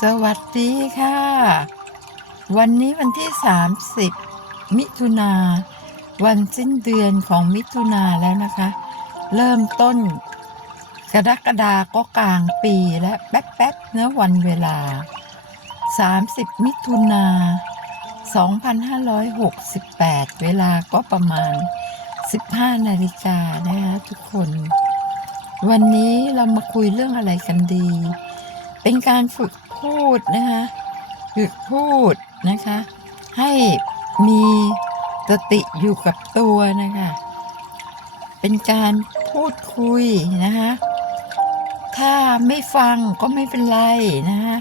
สวัสดีค่ะ วันนี้วันที่ 30 มิถุนาวันสิ้นเดือนของมิถุนาแล้วนะคะ เริ่มต้นกรกฎาก็กลางปีและแป๊บๆเนื้อวันเวลา 30 มิถุนา2568 เวลาก็ประมาณ 15 นาฬิกานะคะทุกคน วันนี้เรามาคุยเรื่องอะไรกันดี เป็นการฝึก พูดนะคะฝึกพูดนะคะ ให้มีสติอยู่กับตัวนะคะ เป็นการพูดคุยนะคะถ้าไม่ฟังก็ไม่เป็นไรนะคะ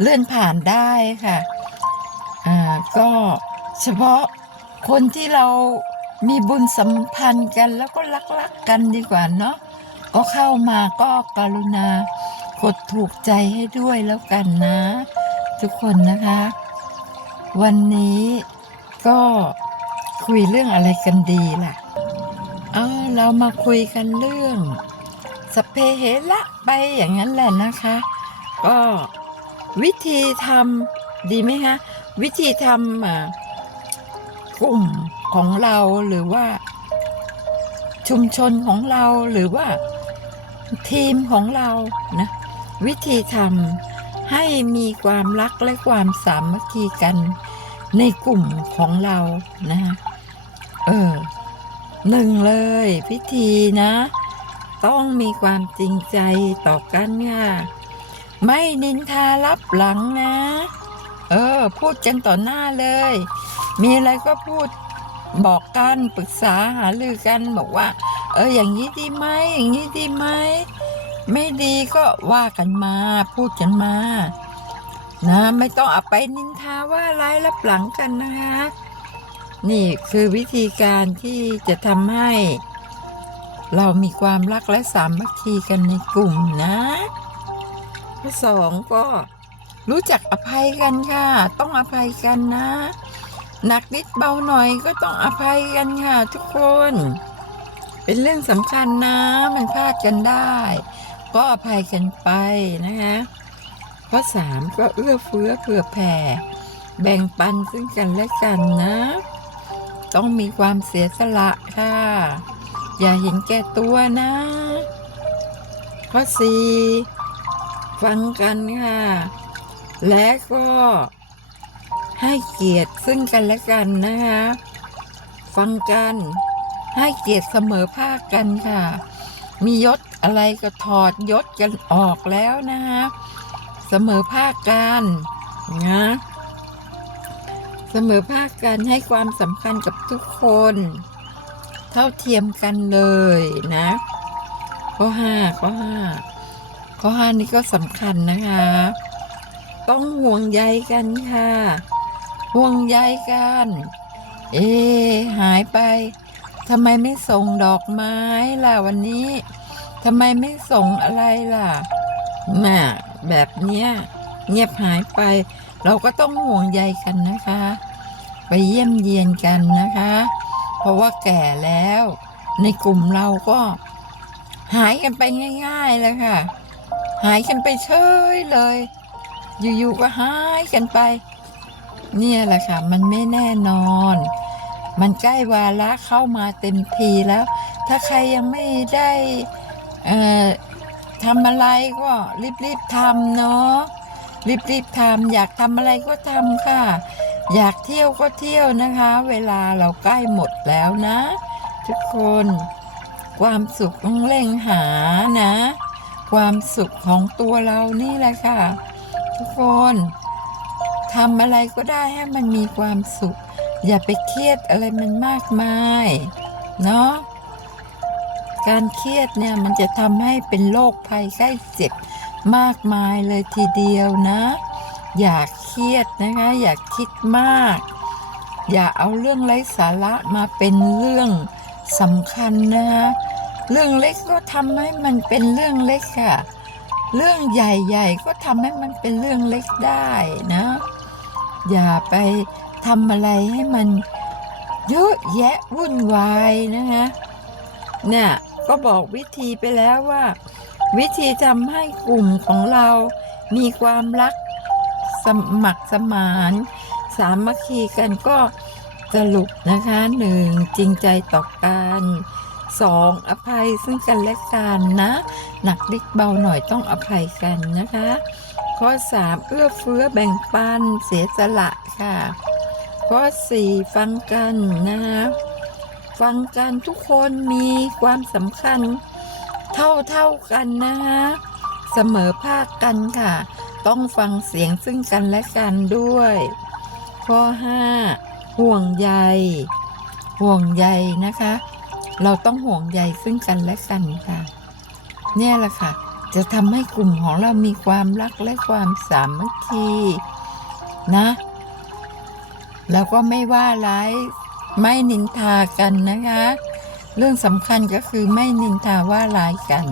เลื่อนผ่านได้ค่ะอ่าก็เฉพาะคนที่เรามีบุญสัมพันธ์กันแล้วก็รักๆกันดีกว่าเนาะก็เข้ามาก็กรุณา กดถูกใจให้ด้วยแล้วกันนะ ทุกคนนะคะ วันนี้ก็คุยเรื่องอะไรกันดีล่ะเอาเรามาคุยกันเรื่องสเพเหระไปอย่างนั้นแหละนะคะ ก็วิธีทำดีไหมคะวิธีทำกลุ่มของเราหรือว่า ชุมชนของเราหรือว่าทีมของเรานะ วิธีทำให้มีความรักและความสามัคคีกันในกลุ่มของเรานะฮะเออหนึ่งเลยพิธีนะ ต้องมีความจริงใจต่อกันค่ะไม่นินทารับหลังนะ เออ พูดกันต่อหน้าเลย มีอะไรก็พูดบอกกันปรึกษาหารือกันบอกว่า เอออย่างนี้ดีไหมอย่างนี้ดีไหม ไม่ดีก็ว่ากันมา พูดกันมา นะไม่ต้องเอาไปนินทาว่าร้ายรับหลังกันนะคะ นี่คือวิธีการที่จะทำให้ เรามีความรักและสามัคคีกันในกลุ่มนะข้อสองก็รู้จักอภัยกันค่ะ ต้องอภัยกันนะหนักนิดเบาหน่อยก็ต้องอภัยกันค่ะทุกคน เป็นเรื่องสำคัญนะ มันพลาดกันได้ ก็อภัยกันไปนะคะข้อสามก็เอื้อเฟื้อเผื่อแผ่ แบ่งปันซึ่งกันและกันนะ ต้องมีความเสียสละค่ะ อย่าเห็นแก่ตัวนะ ข้อสี่ฟังกันค่ะ และก็ให้เกียรติซึ่งกันและกันนะคะ ฟังกัน ให้เกียรติเสมอภาคกันค่ะ มียศอะไรก็ถอดยศกันออกแล้วนะคะเสมอภาคกันนะเสมอภาคกันให้ความสำคัญกับทุกคน เท่าเทียมกันเลยนะข้อห้าข้อห้าข้อห้านี่ก็สำคัญนะคะ ต้องห่วงใยกันค่ะ ห่วงใยกัน เอ หายไป ทำไมไม่ส่งดอกไม้ล่ะวันนี้ทำไมไม่ส่งอะไรล่ะแม่แบบเนี้ยเงียบหายไป เราก็ต้องห่วงใยกันนะคะ ไปเยี่ยมเยียนกันนะคะ เพราะว่าแก่แล้ว ในกลุ่มเราก็ หายกันไปง่ายๆเลยค่ะ หายกันไปเฉยเลย อยู่ๆก็หายกันไป เนี่ยแหละค่ะ มันไม่แน่นอน มันใกล้วาระเข้ามาเต็มทีแล้ว ถ้าใครยังไม่ได้ทำอะไรก็รีบๆทำเนาะรีบๆทำอยากทำอะไรก็ทำค่ะ อยากเที่ยวก็เที่ยวนะคะ เวลาเราใกล้หมดแล้วนะ ทุกคนความสุขต้องเร่งหานะ ความสุขของตัวเรานี่แหละค่ะ ทุกคนทำอะไรก็ได้ให้มันมีความสุข อย่าไปเครียดอะไรมันมากมายเนาะการเครียดเนี่ยมันจะทำให้เป็นโรคภัยไข้เจ็บมากมายเลยทีเดียวนะ อย่าเครียดนะคะ อย่าคิดมาก อย่าเอาเรื่องไร้สาระมาเป็นเรื่องสำคัญนะคะเรื่องเล็กก็ทำให้มันเป็นเรื่องเล็กค่ะ เรื่องใหญ่ๆก็ทำให้มันเป็นเรื่องเล็กได้นะ อย่าไป ทำอะไรให้มันเยอะแยะวุ่นวายนะคะเนี่ยก็บอกวิธีไปแล้วว่า วิธีทำให้กลุ่มของเรามีความรักสมัครสมาน สามัคคีกันก็สรุปนะคะหนึ่งจริงใจต่อกันสองอภัยซึ่งกันและกันนะ หนักล็กเบาหน่อยต้องอภัยกันนะคะ ข้อสามเอื้อเฟื้อแบ่งปันเสียสละค่ะ ข้อสี่ฟังกันนะคะฟังกันทุกคนมีความสำคัญเท่าเท่ากันนะคะเสมอภาคกันค่ะ ต้องฟังเสียงซึ่งกันและกันด้วย ข้อ 5 ห่วงใย ห่วงใยนะคะ เราต้องห่วงใยซึ่งกันและกันค่ะ เนี่ยแหละค่ะ จะทำให้กลุ่มของเรามีความรักและความสามัคคีนะ แล้วก็ไม่ว่าร้ายไม่นินทากันนะคะ เรื่องสำคัญก็คือไม่นินทาว่าร้ายกัน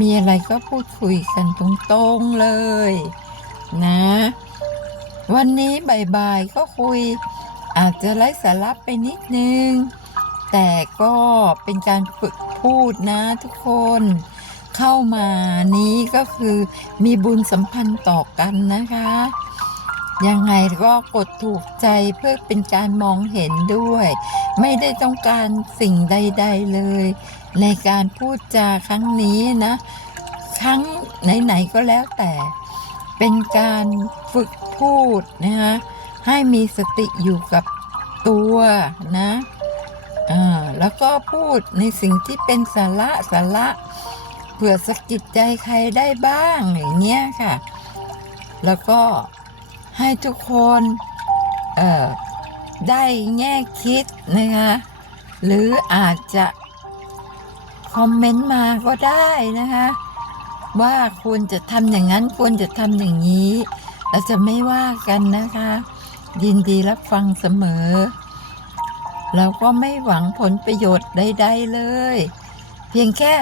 มีอะไรก็พูดคุยกันตรงๆเลย นะ วันนี้บ่ายๆก็คุย อาจจะไร้สาระไปนิดนึง แต่ก็เป็นการฝึกพูดนะทุกคนเข้ามานี้ก็คือมีบุญสัมพันธ์ต่อกันนะคะ ยังไงก็กดถูกใจเพื่อเป็นการมองเห็นด้วย ไม่ได้ต้องการสิ่งใด ๆเลย ในการพูดจาครั้งนี้นะ ครั้งไหนๆก็แล้วแต่ เป็นการฝึกพูดนะคะให้มีสติอยู่กับตัวนะอ่าแล้วก็พูดในสิ่งที่เป็นสาระสาระเผื่อสะกิดใจใครได้บ้างอย่างเงี้ยค่ะ แล้วก็ ให้ทุกคนเอ่อได้แง่คิดนะคะหรืออาจจะคอมเมนต์มาก็ได้นะคะว่าควรจะทำอย่างนั้นควรจะทำอย่างนี้เราจะไม่ว่ากันนะคะ ยินดีรับฟังเสมอ เราก็ไม่หวังผลประโยชน์ใดๆเลย เพียงแค่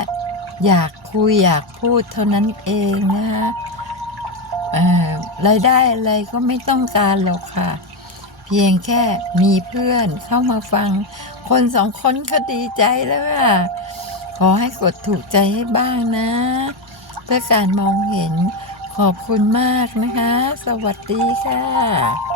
อยากคุยอยากพูดเท่านั้นเองนะคะ รายได้อะไรก็ไม่ต้องการหรอกค่ะ เพียงแค่มีเพื่อนเข้ามาฟัง คนสองคนก็ดีใจแล้วค่ะขอให้กดถูกใจให้บ้างนะ เพื่อการมองเห็นขอบคุณมากนะคะ สวัสดีค่ะ